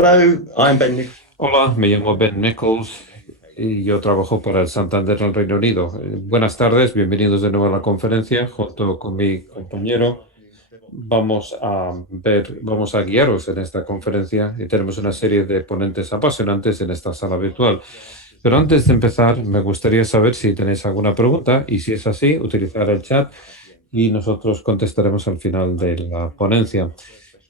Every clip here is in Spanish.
Hello, I'm Ben Nichols. Hola, me llamo Ben Nichols y yo trabajo para el Santander en el Reino Unido. Buenas tardes, bienvenidos de nuevo a la conferencia. Junto con mi compañero vamos a guiaros en esta conferencia y tenemos una serie de ponentes apasionantes en esta sala virtual. Pero antes de empezar, me gustaría saber si tenéis alguna pregunta y si es así, utilizar el chat y nosotros contestaremos al final de la ponencia.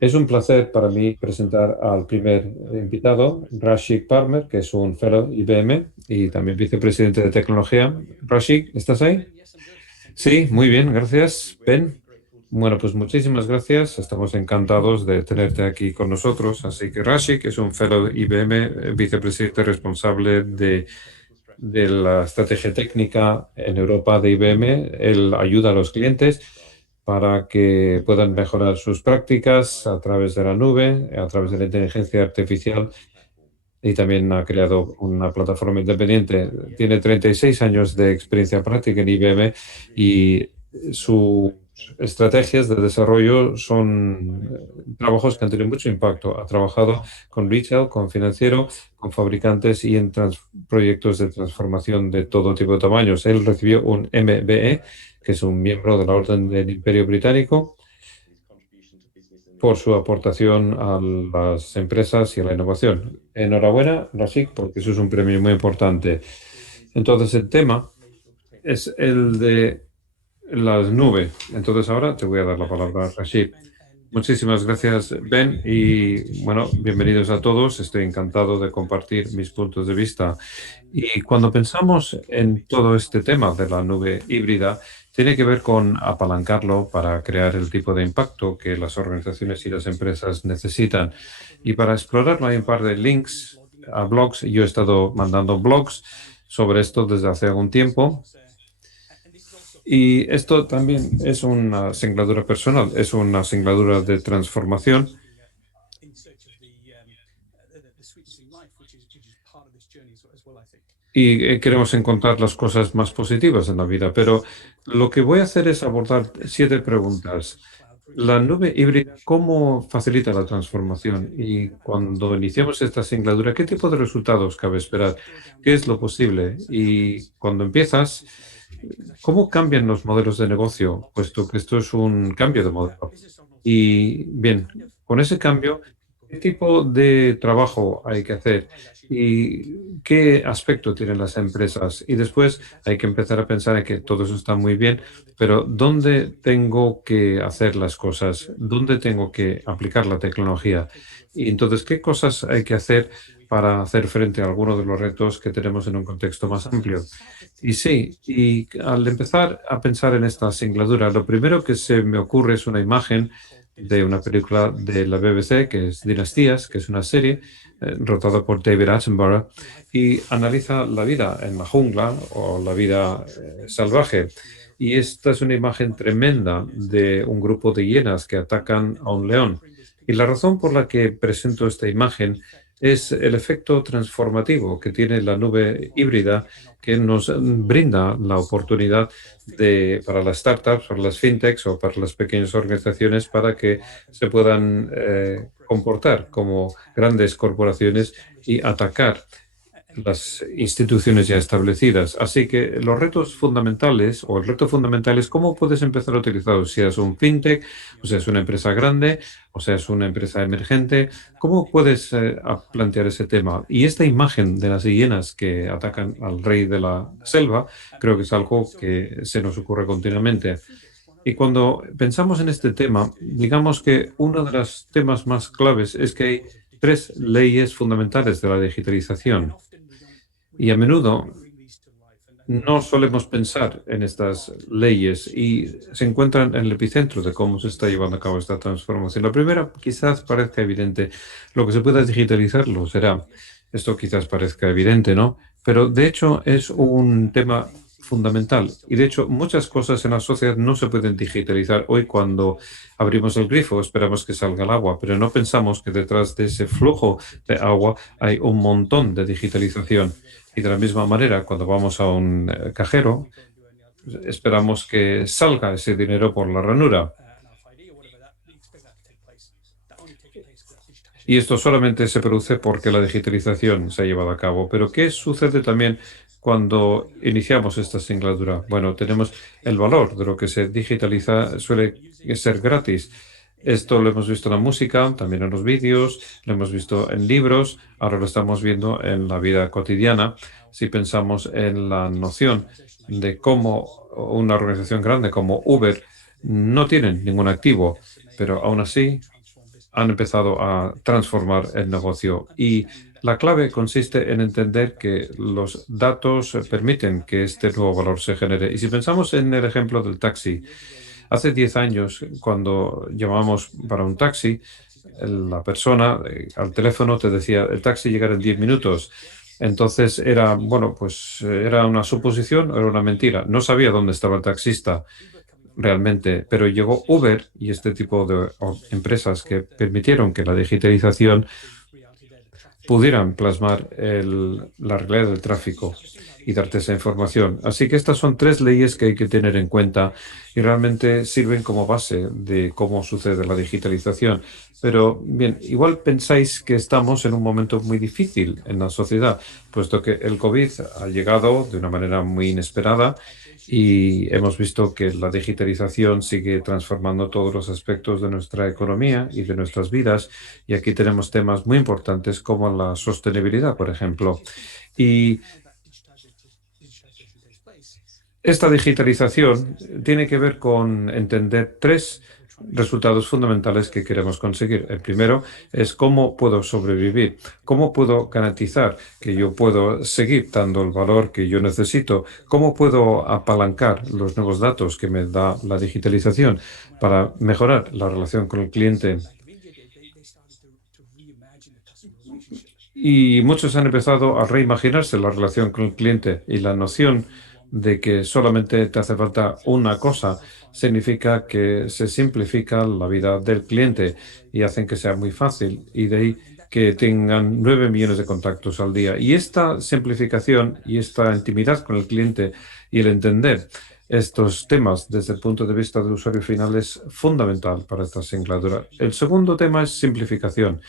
Es un placer para mí presentar al primer invitado, Rashid Palmer, que es un fellow IBM y también vicepresidente de tecnología. Rashid, ¿estás ahí? Sí, muy bien, gracias, Ben. Bueno, pues muchísimas gracias. Estamos encantados de tenerte aquí con nosotros. Así que Rashid, que es un fellow IBM, vicepresidente responsable de la estrategia técnica en Europa de IBM. Él ayuda a los clientes para que puedan mejorar sus prácticas a través de la nube, a través de la inteligencia artificial y también ha creado una plataforma independiente. Tiene 36 años de experiencia práctica en IBM y sus estrategias de desarrollo son trabajos que han tenido mucho impacto. Ha trabajado con retail, con financiero, con fabricantes y en proyectos de transformación de todo tipo de tamaños. Él recibió un MBE, que es un miembro de la Orden del Imperio Británico, por su aportación a las empresas y a la innovación. Enhorabuena, Rashid, porque eso es un premio muy importante. Entonces, el tema es el de las nubes. Entonces, ahora te voy a dar la palabra a Rashid. Muchísimas gracias, Ben, y bueno, bienvenidos a todos. Estoy encantado de compartir mis puntos de vista. Y cuando pensamos en todo este tema de la nube híbrida, tiene que ver con apalancarlo para crear el tipo de impacto que las organizaciones y las empresas necesitan. Y para explorarlo hay un par de links a blogs. Yo he estado mandando blogs sobre esto desde hace algún tiempo. Y esto también es una singladura personal, es una singladura de transformación y queremos encontrar las cosas más positivas en la vida. Pero lo que voy a hacer es abordar 7 preguntas. La nube híbrida, ¿cómo facilita la transformación? Y cuando iniciamos esta singladura, ¿qué tipo de resultados cabe esperar? ¿Qué es lo posible? Y cuando empiezas, ¿cómo cambian los modelos de negocio? Puesto que esto es un cambio de modelo. Y bien, con ese cambio, ¿qué tipo de trabajo hay que hacer? ¿Y qué aspecto tienen las empresas? Y después hay que empezar a pensar en que todo eso está muy bien, pero ¿dónde tengo que hacer las cosas? ¿Dónde tengo que aplicar la tecnología? Y entonces, ¿qué cosas hay que hacer para hacer frente a algunos de los retos que tenemos en un contexto más amplio? Y sí, y al empezar a pensar en esta singladura, lo primero que se me ocurre es una imagen de una película de la BBC, que es Dinastías, que es una serie rodada por David Attenborough, y analiza la vida en la jungla o la vida salvaje. Y esta es una imagen tremenda de un grupo de hienas que atacan a un león. Y la razón por la que presento esta imagen es el efecto transformativo que tiene la nube híbrida que nos brinda la oportunidad para las startups, para las fintechs o para las pequeñas organizaciones para que se puedan comportar como grandes corporaciones y atacar las instituciones ya establecidas. Así que los retos fundamentales o el reto fundamental es cómo puedes empezar a utilizarlo, si es un fintech, o sea, es una empresa grande, o sea, es una empresa emergente, ¿cómo puedes plantear ese tema? Y esta imagen de las hienas que atacan al rey de la selva, creo que es algo que se nos ocurre continuamente. Y cuando pensamos en este tema, digamos que uno de los temas más claves es que hay 3 leyes fundamentales de la digitalización. Y a menudo no solemos pensar en estas leyes y se encuentran en el epicentro de cómo se está llevando a cabo esta transformación. La primera quizás parezca evidente. Lo que se pueda digitalizar lo será. Esto quizás parezca evidente, ¿no? Pero de hecho es un tema fundamental. Y de hecho muchas cosas en la sociedad no se pueden digitalizar. Hoy cuando abrimos el grifo esperamos que salga el agua, pero no pensamos que detrás de ese flujo de agua hay un montón de digitalización. Y de la misma manera, cuando vamos a un cajero, esperamos que salga ese dinero por la ranura. Y esto solamente se produce porque la digitalización se ha llevado a cabo. Pero ¿qué sucede también cuando iniciamos esta singladura? Bueno, tenemos el valor de lo que se digitaliza suele ser gratis. Esto lo hemos visto en la música, también en los vídeos, lo hemos visto en libros, ahora lo estamos viendo en la vida cotidiana. Si pensamos en la noción de cómo una organización grande como Uber no tiene ningún activo, pero aún así han empezado a transformar el negocio. Y la clave consiste en entender que los datos permiten que este nuevo valor se genere. Y si pensamos en el ejemplo del taxi, hace 10 años, cuando llamábamos para un taxi, la persona al teléfono te decía, el taxi llegará en 10 minutos. Entonces era, bueno, pues era una suposición, era una mentira. No sabía dónde estaba el taxista realmente, pero llegó Uber y este tipo de empresas que permitieron que la digitalización pudieran plasmar la realidad del tráfico y darte esa información. Así que estas son tres leyes que hay que tener en cuenta y realmente sirven como base de cómo sucede la digitalización. Pero bien, igual pensáis que estamos en un momento muy difícil en la sociedad, puesto que el COVID ha llegado de una manera muy inesperada y hemos visto que la digitalización sigue transformando todos los aspectos de nuestra economía y de nuestras vidas. Y aquí tenemos temas muy importantes como la sostenibilidad, por ejemplo. Y esta digitalización tiene que ver con entender tres resultados fundamentales que queremos conseguir. El primero es cómo puedo sobrevivir, cómo puedo garantizar que yo puedo seguir dando el valor que yo necesito, cómo puedo apalancar los nuevos datos que me da la digitalización para mejorar la relación con el cliente. Y muchos han empezado a reimaginarse la relación con el cliente y la noción de que solamente te hace falta una cosa significa que se simplifica la vida del cliente y hacen que sea muy fácil y de ahí que tengan 9 millones de contactos al día. Y esta simplificación y esta intimidad con el cliente y el entender estos temas desde el punto de vista del usuario final es fundamental para esta singladura. El segundo tema es simplificación.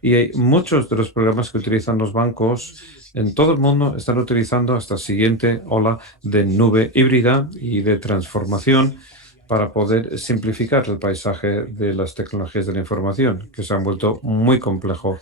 Y hay muchos de los programas que utilizan los bancos en todo el mundo están utilizando esta siguiente ola de nube híbrida y de transformación para poder simplificar el paisaje de las tecnologías de la información, que se han vuelto muy complejo.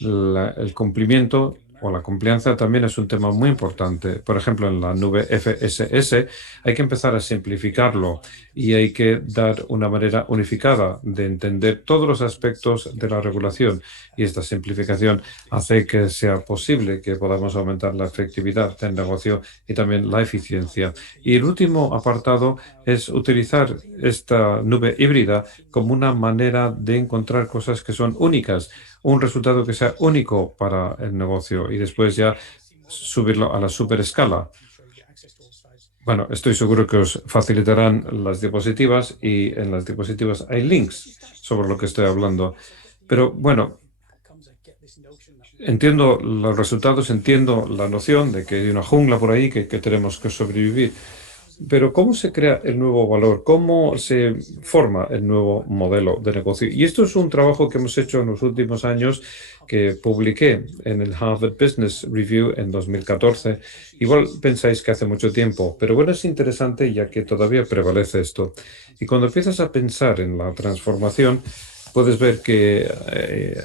El cumplimiento o la complianza también es un tema muy importante. Por ejemplo, en la nube FSS hay que empezar a simplificarlo y hay que dar una manera unificada de entender todos los aspectos de la regulación. Y esta simplificación hace que sea posible que podamos aumentar la efectividad del negocio y también la eficiencia. Y el último apartado es utilizar esta nube híbrida como una manera de encontrar cosas que son únicas, un resultado que sea único para el negocio y después ya subirlo a la superescala. Bueno, estoy seguro que os facilitarán las diapositivas y en las diapositivas hay links sobre lo que estoy hablando. Pero bueno, entiendo los resultados, entiendo la noción de que hay una jungla por ahí que tenemos que sobrevivir. Pero ¿cómo se crea el nuevo valor? ¿Cómo se forma el nuevo modelo de negocio? Y esto es un trabajo que hemos hecho en los últimos años, que publiqué en el Harvard Business Review en 2014. Igual pensáis que hace mucho tiempo, pero bueno, es interesante ya que todavía prevalece esto. Y cuando empiezas a pensar en la transformación, puedes ver que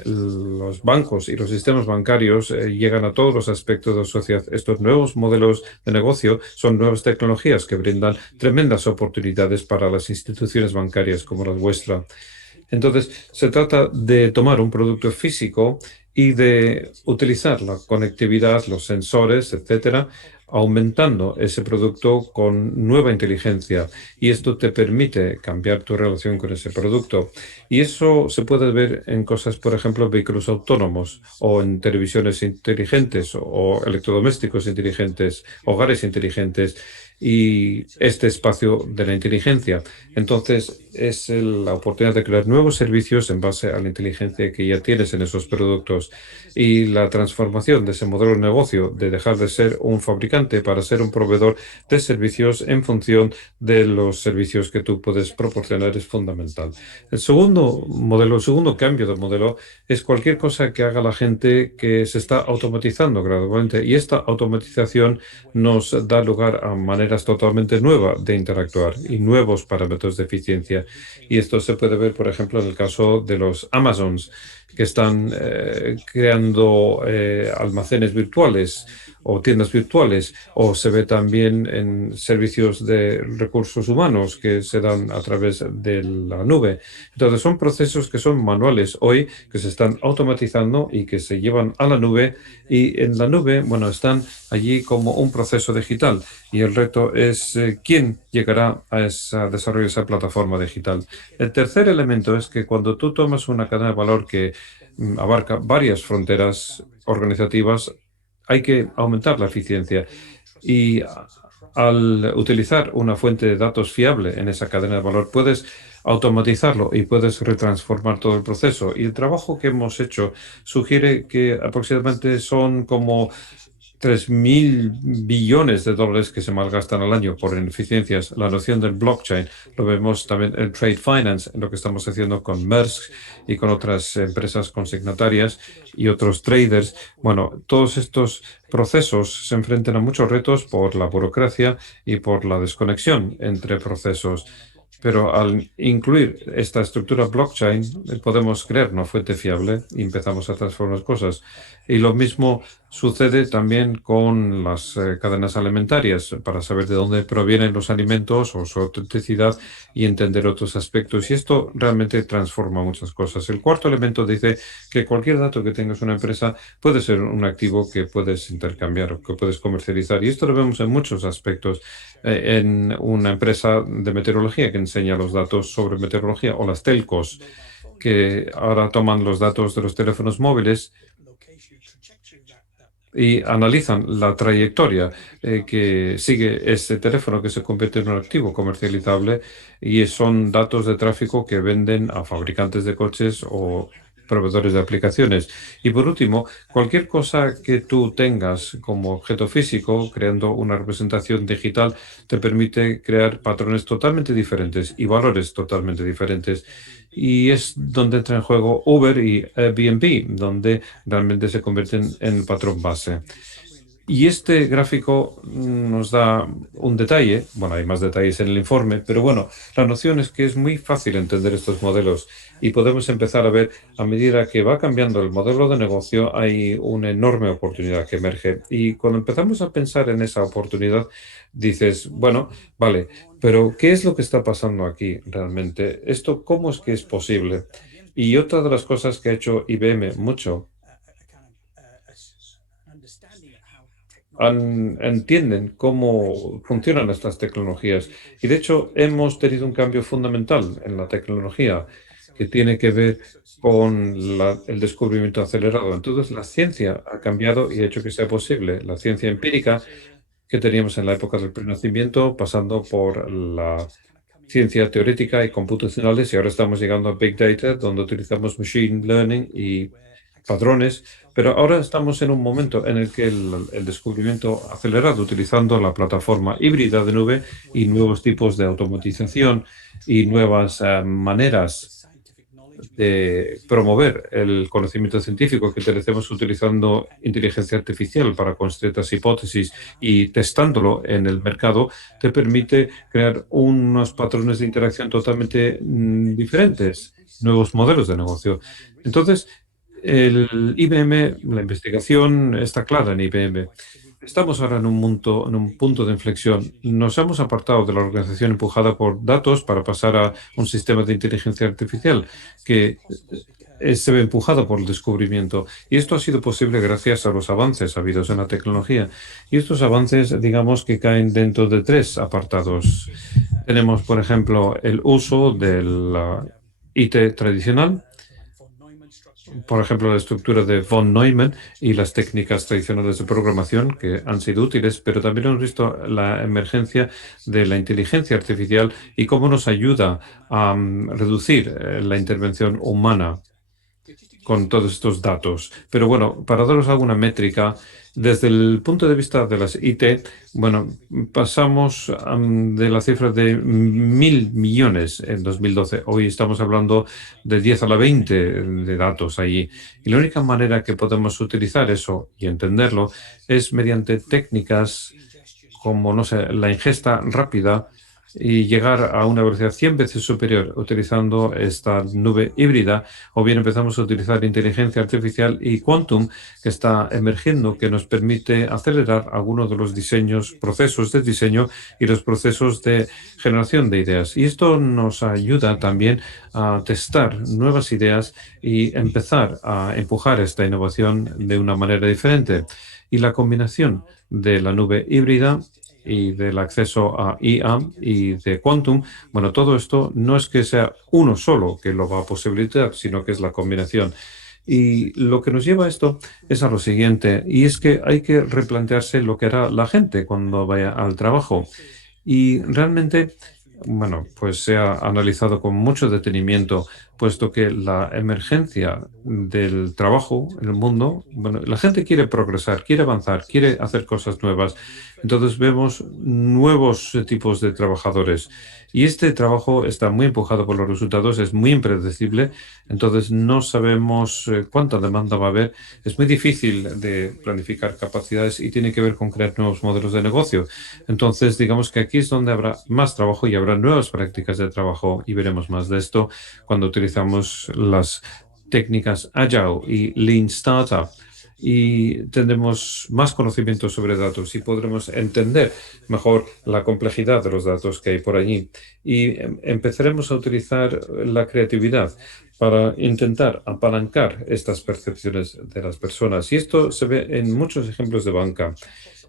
los bancos y los sistemas bancarios llegan a todos los aspectos de la sociedad. Estos nuevos modelos de negocio son nuevas tecnologías que brindan tremendas oportunidades para las instituciones bancarias como la vuestra. Entonces, se trata de tomar un producto físico y de utilizar la conectividad, los sensores, etcétera, aumentando ese producto con nueva inteligencia. Y esto te permite cambiar tu relación con ese producto. Y eso se puede ver en cosas, por ejemplo, vehículos autónomos o en televisiones inteligentes o electrodomésticos inteligentes, hogares inteligentes. y este espacio de la inteligencia. Entonces, es la oportunidad de crear nuevos servicios en base a la inteligencia que ya tienes en esos productos y la transformación de ese modelo de negocio, de dejar de ser un fabricante para ser un proveedor de servicios en función de los servicios que tú puedes proporcionar es fundamental. El segundo cambio de modelo es cualquier cosa que haga la gente que se está automatizando gradualmente y esta automatización nos da lugar a maneras totalmente nuevas de interactuar y nuevos parámetros de eficiencia. Y esto se puede ver, por ejemplo, en el caso de los Amazons, que están creando almacenes virtuales o tiendas virtuales, o se ve también en servicios de recursos humanos que se dan a través de la nube. Entonces, son procesos que son manuales hoy, que se están automatizando y que se llevan a la nube. Y en la nube, bueno, están allí como un proceso digital. Y el reto es quién llegará a desarrollar esa plataforma digital. El tercer elemento es que cuando tú tomas una cadena de valor que abarca varias fronteras organizativas, hay que aumentar la eficiencia. Y al utilizar una fuente de datos fiable en esa cadena de valor, puedes automatizarlo y puedes retransformar todo el proceso. Y el trabajo que hemos hecho sugiere que aproximadamente son como 3.000 billones de dólares que se malgastan al año por ineficiencias. La noción del blockchain lo vemos también en trade finance, en lo que estamos haciendo con Maersk y con otras empresas consignatarias y otros traders. Bueno, todos estos procesos se enfrentan a muchos retos por la burocracia y por la desconexión entre procesos. Pero al incluir esta estructura blockchain, podemos crear una fuente fiable y empezamos a transformar cosas. Y lo mismo sucede también con las cadenas alimentarias, para saber de dónde provienen los alimentos o su autenticidad y entender otros aspectos. Y esto realmente transforma muchas cosas. El cuarto elemento dice que cualquier dato que tengas en una empresa puede ser un activo que puedes intercambiar o que puedes comercializar. Y esto lo vemos en muchos aspectos. En una empresa de meteorología que enseña los datos sobre meteorología, o las telcos que ahora toman los datos de los teléfonos móviles y analizan la trayectoria que sigue ese teléfono que se convierte en un activo comercializable, y son datos de tráfico que venden a fabricantes de coches o proveedores de aplicaciones. Y por último, cualquier cosa que tú tengas como objeto físico, creando una representación digital, te permite crear patrones totalmente diferentes y valores totalmente diferentes. Y es donde entra en juego Uber y Airbnb, donde realmente se convierten en el patrón base. Y este gráfico nos da un detalle, bueno, hay más detalles en el informe, pero bueno, la noción es que es muy fácil entender estos modelos y podemos empezar a ver a medida que va cambiando el modelo de negocio, hay una enorme oportunidad que emerge. Y cuando empezamos a pensar en esa oportunidad, dices, bueno, vale, pero ¿qué es lo que está pasando aquí realmente? ¿Esto cómo es que es posible? Y otra de las cosas que ha hecho IBM mucho entienden cómo funcionan estas tecnologías. Y de hecho, hemos tenido un cambio fundamental en la tecnología que tiene que ver con el descubrimiento acelerado. Entonces, la ciencia ha cambiado y ha hecho que sea posible. La ciencia empírica que teníamos en la época del Renacimiento, pasando por la ciencia teórica y computacionales, y ahora estamos llegando a Big Data, donde utilizamos Machine Learning y patrones, pero ahora estamos en un momento en el que el descubrimiento acelerado, utilizando la plataforma híbrida de nube y nuevos tipos de automatización y nuevas maneras de promover el conocimiento científico que tenemos utilizando inteligencia artificial para con ciertas hipótesis y testándolo en el mercado, te permite crear unos patrones de interacción totalmente diferentes, nuevos modelos de negocio. Entonces, el IBM, la investigación está clara en IBM. Estamos ahora en un punto de inflexión. Nos hemos apartado de la organización empujada por datos para pasar a un sistema de inteligencia artificial que se ve empujado por el descubrimiento. Y esto ha sido posible gracias a los avances habidos en la tecnología. Y estos avances, digamos que caen dentro de tres apartados. Tenemos, por ejemplo, el uso de la IT tradicional, por ejemplo, la estructura de von Neumann y las técnicas tradicionales de programación que han sido útiles, pero también hemos visto la emergencia de la inteligencia artificial y cómo nos ayuda a reducir la intervención humana con todos estos datos. Pero bueno, para daros alguna métrica, desde el punto de vista de las IT, bueno, pasamos de la cifra de 1.000 millones en 2012. Hoy estamos hablando de 10 a la 20 de datos allí. Y la única manera que podemos utilizar eso y entenderlo es mediante técnicas como, no sé, la ingesta rápida y llegar a una velocidad 100 veces superior utilizando esta nube híbrida, o bien empezamos a utilizar inteligencia artificial y quantum que está emergiendo, que nos permite acelerar algunos de los diseños, procesos de diseño y los procesos de generación de ideas. Y esto nos ayuda también a testar nuevas ideas y empezar a empujar esta innovación de una manera diferente. Y la combinación de la nube híbrida y del acceso a IA y de Quantum, bueno, todo esto no es que sea uno solo que lo va a posibilitar, sino que es la combinación. Y lo que nos lleva a esto es a lo siguiente, y es que hay que replantearse lo que hará la gente cuando vaya al trabajo. Y realmente, bueno, pues se ha analizado con mucho detenimiento, puesto que la emergencia del trabajo en el mundo, bueno, la gente quiere progresar, quiere avanzar, quiere hacer cosas nuevas. Entonces vemos nuevos tipos de trabajadores. Y este trabajo está muy empujado por los resultados, es muy impredecible, entonces no sabemos cuánta demanda va a haber. Es muy difícil de planificar capacidades y tiene que ver con crear nuevos modelos de negocio. Entonces, digamos que aquí es donde habrá más trabajo y habrá nuevas prácticas de trabajo y veremos más de esto cuando utilizamos las técnicas Agile y Lean Startup. Y tendremos más conocimiento sobre datos y podremos entender mejor la complejidad de los datos que hay por allí. Y empezaremos a utilizar la creatividad para intentar apalancar estas percepciones de las personas. Y esto se ve en muchos ejemplos de banca.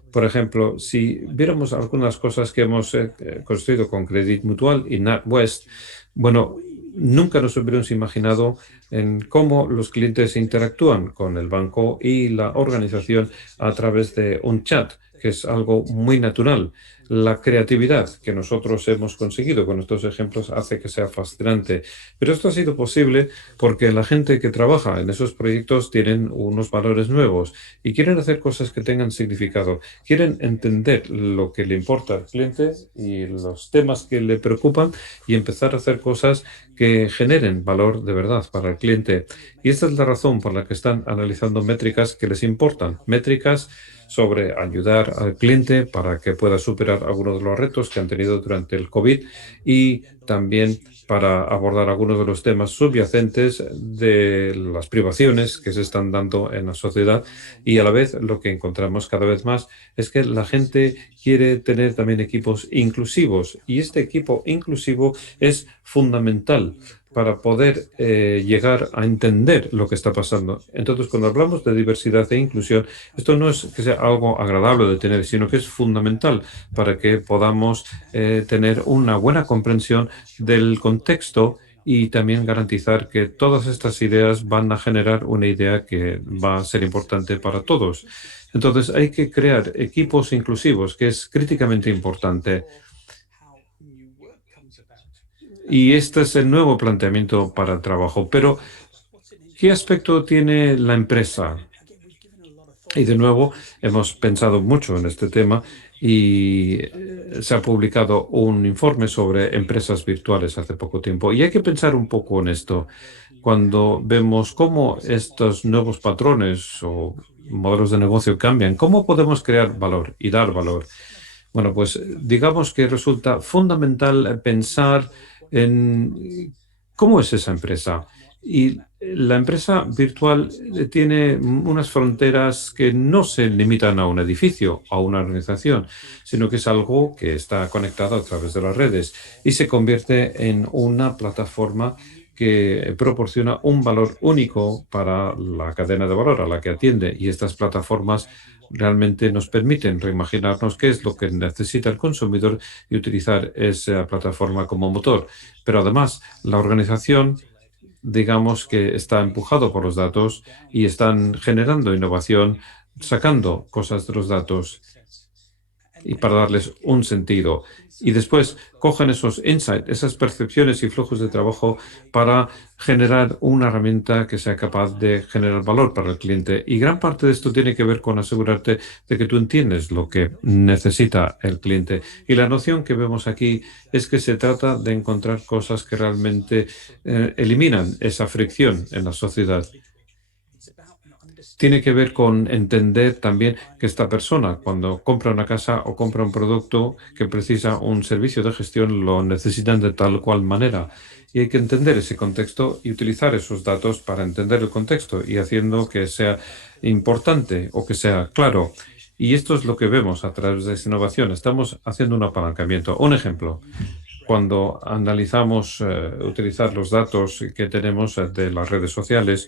Por ejemplo, si viéramos algunas cosas que hemos construido con Credit Mutual y NatWest, bueno, nunca nos hubiéramos imaginado en cómo los clientes interactúan con el banco y la organización a través de un chat, que es algo muy natural. La creatividad que nosotros hemos conseguido con estos ejemplos hace que sea fascinante. Pero esto ha sido posible porque la gente que trabaja en esos proyectos tienen unos valores nuevos y quieren hacer cosas que tengan significado. Quieren entender lo que le importa al cliente y los temas que le preocupan y empezar a hacer cosas que generen valor de verdad para el cliente. Y esta es la razón por la que están analizando métricas que les importan, métricas sobre ayudar al cliente para que pueda superar algunos de los retos que han tenido durante el COVID y también para abordar algunos de los temas subyacentes de las privaciones que se están dando en la sociedad. Y a la vez lo que encontramos cada vez más es que la gente quiere tener también equipos inclusivos y este equipo inclusivo es fundamental para poder llegar a entender lo que está pasando. Entonces, cuando hablamos de diversidad e inclusión, esto no es que sea algo agradable de tener, sino que es fundamental para que podamos tener una buena comprensión del contexto y también garantizar que todas estas ideas van a generar una idea que va a ser importante para todos. Entonces, hay que crear equipos inclusivos, que es críticamente importante. Y este es el nuevo planteamiento para el trabajo. Pero, ¿qué aspecto tiene la empresa? Y de nuevo, hemos pensado mucho en este tema y se ha publicado un informe sobre empresas virtuales hace poco tiempo. Y hay que pensar un poco en esto. Cuando vemos cómo estos nuevos patrones o modelos de negocio cambian, ¿cómo podemos crear valor y dar valor? Bueno, pues digamos que resulta fundamental pensar en cómo es esa empresa. Y la empresa virtual tiene unas fronteras que no se limitan a un edificio, a una organización, sino que es algo que está conectado a través de las redes y se convierte en una plataforma que proporciona un valor único para la cadena de valor a la que atiende. Y estas plataformas realmente nos permiten reimaginarnos qué es lo que necesita el consumidor y utilizar esa plataforma como motor. Pero además, la organización digamos que está empujado por los datos y están generando innovación, sacando cosas de los datos y para darles un sentido. Y después cogen esos insights, esas percepciones y flujos de trabajo para generar una herramienta que sea capaz de generar valor para el cliente. Y gran parte de esto tiene que ver con asegurarte de que tú entiendes lo que necesita el cliente. Y la noción que vemos aquí es que se trata de encontrar cosas que realmente eliminan esa fricción en la sociedad. Tiene que ver con entender también que esta persona, cuando compra una casa o compra un producto que precisa un servicio de gestión, lo necesitan de tal o cual manera. Y hay que entender ese contexto y utilizar esos datos para entender el contexto y haciendo que sea importante o que sea claro. Y esto es lo que vemos a través de esa innovación. Estamos haciendo un apalancamiento. Un ejemplo, cuando analizamos utilizar los datos que tenemos de las redes sociales,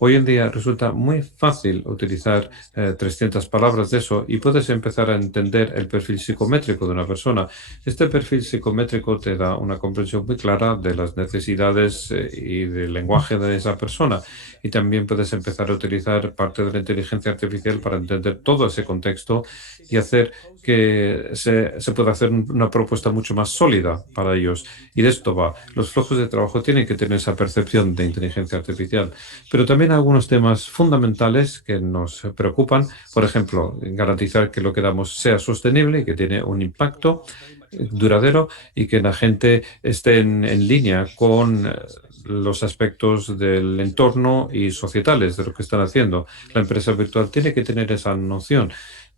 hoy en día resulta muy fácil utilizar 300 palabras de eso y puedes empezar a entender el perfil psicométrico de una persona. Este perfil psicométrico te da una comprensión muy clara de las necesidades y del lenguaje de esa persona. Y también puedes empezar a utilizar parte de la inteligencia artificial para entender todo ese contexto y hacer que se pueda hacer una propuesta mucho más sólida para ellos. Y de esto va. Los flujos de trabajo tienen que tener esa percepción de inteligencia artificial, pero también hay algunos temas fundamentales que nos preocupan. Por ejemplo, garantizar que lo que damos sea sostenible y que tiene un impacto duradero y que la gente esté en línea con los aspectos del entorno y societales de lo que están haciendo. La empresa virtual tiene que tener esa noción,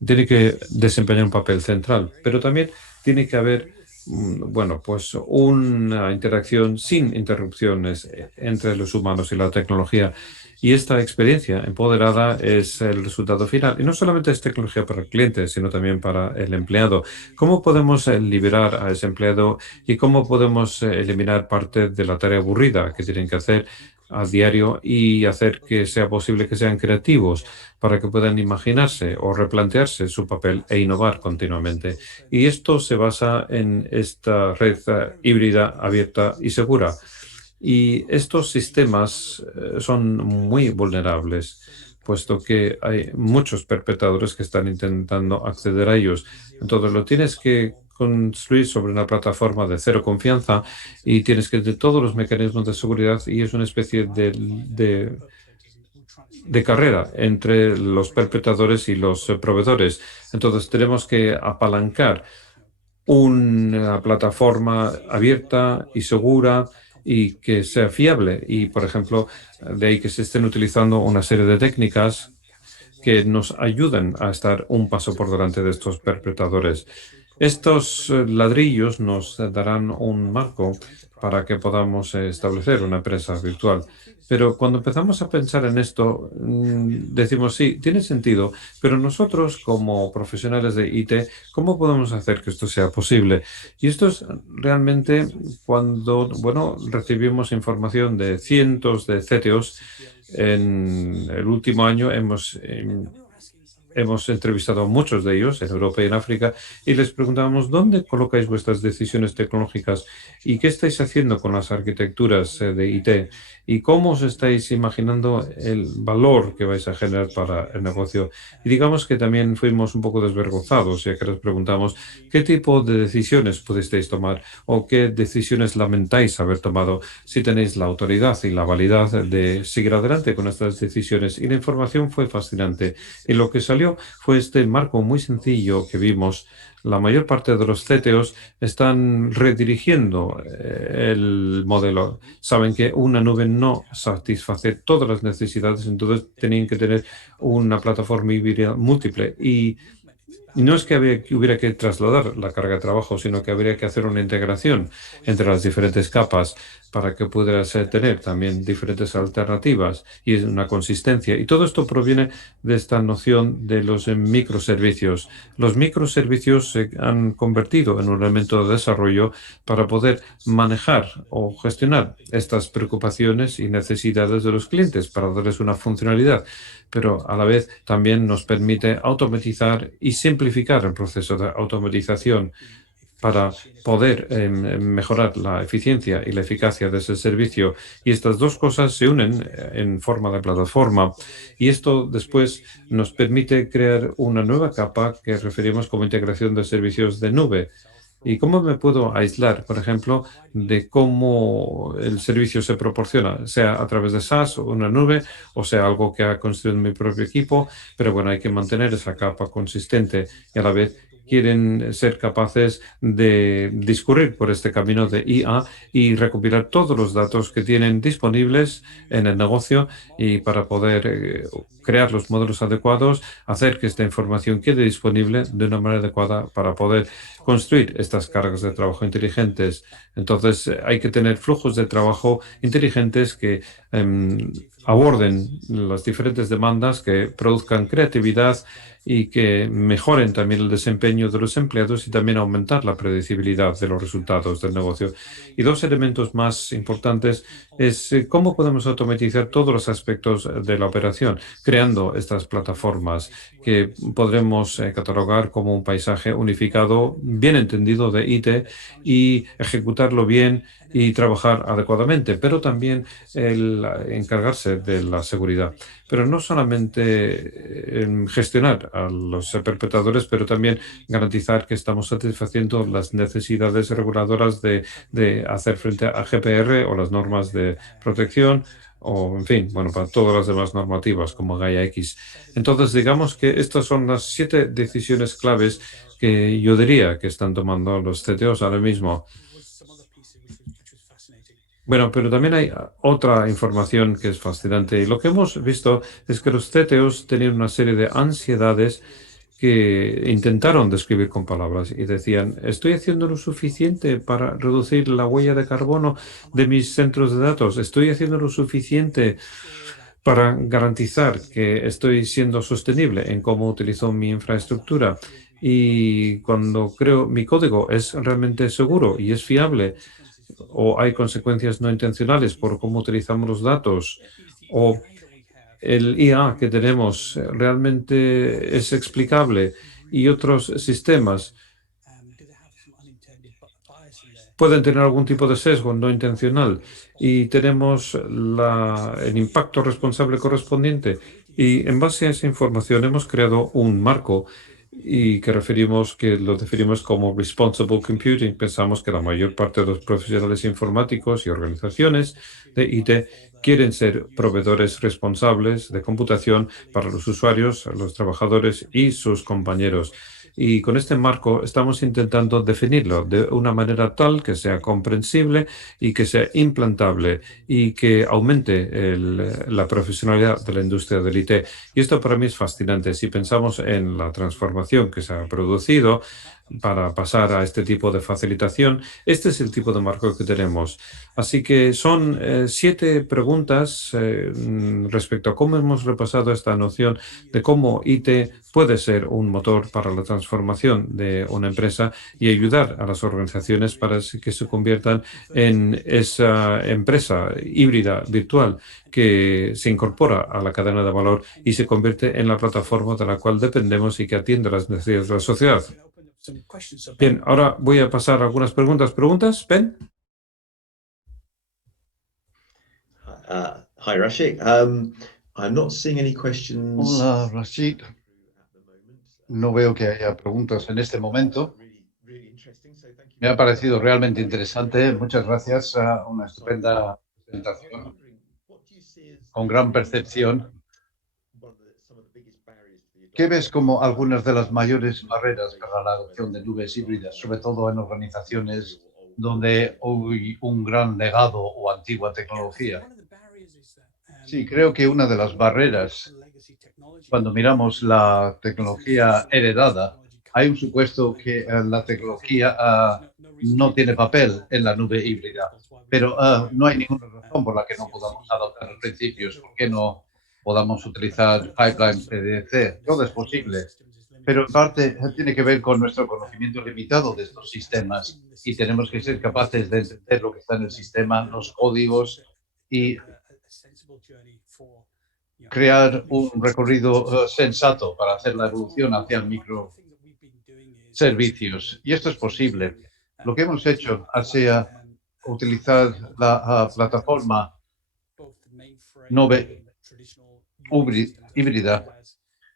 tiene que desempeñar un papel central, pero también tiene que haber, bueno, pues una interacción sin interrupciones entre los humanos y la tecnología. Y esta experiencia empoderada es el resultado final. Y no solamente es tecnología para el cliente, sino también para el empleado. ¿Cómo podemos liberar a ese empleado y cómo podemos eliminar parte de la tarea aburrida que tienen que hacer a diario y hacer que sea posible que sean creativos para que puedan imaginarse o replantearse su papel e innovar continuamente? Y esto se basa en esta red híbrida, abierta y segura. Y estos sistemas son muy vulnerables, puesto que hay muchos perpetradores que están intentando acceder a ellos. Entonces lo tienes que construir sobre una plataforma de cero confianza y tienes que tener todos los mecanismos de seguridad y es una especie de carrera entre los perpetradores y los proveedores. Entonces tenemos que apalancar una plataforma abierta y segura y que sea fiable. Y, por ejemplo, de ahí que se estén utilizando una serie de técnicas que nos ayuden a estar un paso por delante de estos perpetradores. Estos ladrillos nos darán un marco para que podamos establecer una empresa virtual. Pero cuando empezamos a pensar en esto, decimos, sí, tiene sentido, pero nosotros como profesionales de IT, ¿cómo podemos hacer que esto sea posible? Y esto es realmente cuando, bueno, recibimos información de cientos de CTOs. En el último año hemos entrevistado a muchos de ellos en Europa y en África y les preguntábamos dónde colocáis vuestras decisiones tecnológicas y qué estáis haciendo con las arquitecturas de IT y cómo os estáis imaginando el valor que vais a generar para el negocio. Y digamos que también fuimos un poco desvergonzados, ya que les preguntamos qué tipo de decisiones pudisteis tomar o qué decisiones lamentáis haber tomado, si tenéis la autoridad y la validad de seguir adelante con estas decisiones. Y la información fue fascinante. Y lo que salió fue este marco muy sencillo que vimos. La mayor parte de los CTOs están redirigiendo el modelo. Saben que una nube no satisface todas las necesidades, entonces tenían que tener una plataforma híbrida múltiple. Y no es que, que hubiera que trasladar la carga de trabajo, sino que habría que hacer una integración entre las diferentes capas para que pudieras tener también diferentes alternativas y es una consistencia. Y todo esto proviene de esta noción de los microservicios. Los microservicios se han convertido en un elemento de desarrollo para poder manejar o gestionar estas preocupaciones y necesidades de los clientes, para darles una funcionalidad, pero a la vez también nos permite automatizar y simplificar el proceso de automatización para poder mejorar la eficiencia y la eficacia de ese servicio. Y estas dos cosas se unen en forma de plataforma y esto después nos permite crear una nueva capa que referimos como integración de servicios de nube. ¿Y cómo me puedo aislar, por ejemplo, de cómo el servicio se proporciona, sea a través de SaaS o una nube, o sea algo que ha construido mi propio equipo? Pero bueno, hay que mantener esa capa consistente y a la vez quieren ser capaces de discurrir por este camino de IA y recopilar todos los datos que tienen disponibles en el negocio y para poder crear los modelos adecuados, hacer que esta información quede disponible de una manera adecuada para poder construir estas cargas de trabajo inteligentes. Entonces, hay que tener flujos de trabajo inteligentes que aborden las diferentes demandas, que produzcan creatividad y que mejoren también el desempeño de los empleados y también aumentar la predecibilidad de los resultados del negocio. Y dos elementos más importantes es cómo podemos automatizar todos los aspectos de la operación, creando estas plataformas que podremos catalogar como un paisaje unificado, bien entendido de IT y ejecutarlo bien y trabajar adecuadamente, pero también el encargarse de la seguridad. Pero no solamente gestionar a los perpetradores, pero también garantizar que estamos satisfaciendo las necesidades reguladoras de hacer frente a GPR o las normas de protección o, en fin, bueno, para todas las demás normativas como Gaia X. Entonces, digamos que estas son las 7 decisiones claves que yo diría que están tomando los CTOs ahora mismo. Bueno, pero también hay otra información que es fascinante. Y lo que hemos visto es que los CTOs tenían una serie de ansiedades que intentaron describir con palabras y decían, ¿estoy haciendo lo suficiente para reducir la huella de carbono de mis centros de datos? ¿Estoy haciendo lo suficiente para garantizar que estoy siendo sostenible en cómo utilizo mi infraestructura? Y cuando creo mi código es realmente seguro y es fiable, o hay consecuencias no intencionales por cómo utilizamos los datos, o el IA que tenemos realmente es explicable y otros sistemas pueden tener algún tipo de sesgo no intencional y tenemos el impacto responsable correspondiente. Y en base a esa información hemos creado un marco y que lo definimos como Responsible Computing. Pensamos que la mayor parte de los profesionales informáticos y organizaciones de IT quieren ser proveedores responsables de computación para los usuarios, los trabajadores y sus compañeros. Y con este marco estamos intentando definirlo de una manera tal que sea comprensible y que sea implantable y que aumente la profesionalidad de la industria del IT. Y esto para mí es fascinante. Si pensamos en la transformación que se ha producido para pasar a este tipo de facilitación, este es el tipo de marco que tenemos. Así que son 7 preguntas respecto a cómo hemos repasado esta noción de cómo IT puede ser un motor para la transformación de una empresa y ayudar a las organizaciones para que se conviertan en esa empresa híbrida virtual que se incorpora a la cadena de valor y se convierte en la plataforma de la cual dependemos y que atiende las necesidades de la sociedad. Bien, ahora voy a pasar a algunas preguntas. ¿Preguntas, Ben? Hi, Rashik. I'm not seeing any questions. Hola, Rashid. No veo que haya preguntas en este momento. Me ha parecido realmente interesante. Muchas gracias. Una estupenda presentación con gran percepción. ¿Qué ves como algunas de las mayores barreras para la adopción de nubes híbridas, sobre todo en organizaciones donde hay un gran legado o antigua tecnología? Sí, creo que una de las barreras, cuando miramos la tecnología heredada, hay un supuesto que la tecnología no tiene papel en la nube híbrida, pero no hay ninguna razón por la que no podamos adoptar los principios, por qué no podamos utilizar pipelines PDC. Todo es posible, pero en parte tiene que ver con nuestro conocimiento limitado de estos sistemas y tenemos que ser capaces de entender lo que está en el sistema, los códigos y crear un recorrido sensato para hacer la evolución hacia el micro. servicios. Y esto es posible. Lo que hemos hecho ha sido utilizar la plataforma nube híbrida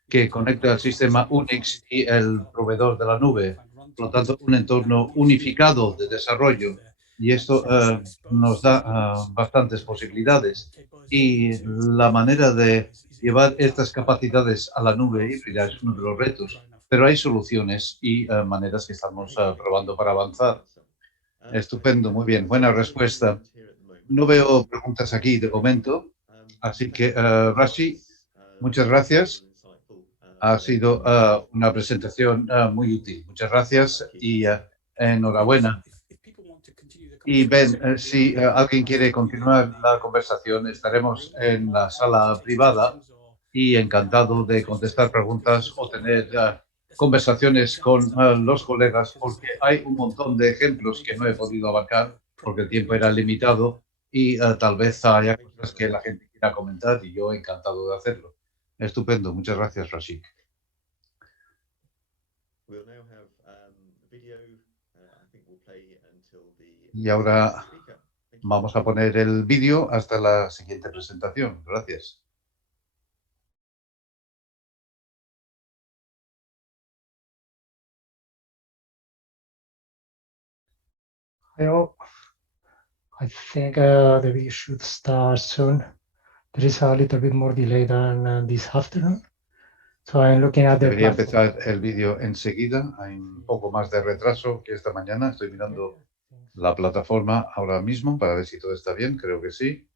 que conecta el sistema Unix y el proveedor de la nube. Por lo tanto, un entorno unificado de desarrollo. Y esto nos da bastantes posibilidades. Y la manera de llevar estas capacidades a la nube híbrida es uno de los retos. Pero hay soluciones y maneras que estamos probando para avanzar. Estupendo, muy bien. Buena respuesta. No veo preguntas aquí de momento. Así que, Rashi, muchas gracias. Ha sido una presentación muy útil. Muchas gracias y enhorabuena. Y Ben, si alguien quiere continuar la conversación, estaremos en la sala privada y encantado de contestar preguntas o tener conversaciones con los colegas, porque hay un montón de ejemplos que no he podido abarcar porque el tiempo era limitado y tal vez haya cosas que la gente quiera comentar y yo encantado de hacerlo. Estupendo. Muchas gracias, Rashik. Y ahora vamos a poner el vídeo hasta la siguiente presentación. Gracias. Well, I think the video should start soon. There is a little bit more delay than this afternoon. So I'm looking at the Debería platform. empezar el vídeo enseguida. Hay un poco más de retraso que esta mañana. Estoy mirando la plataforma ahora mismo para ver si todo está bien. Creo que sí.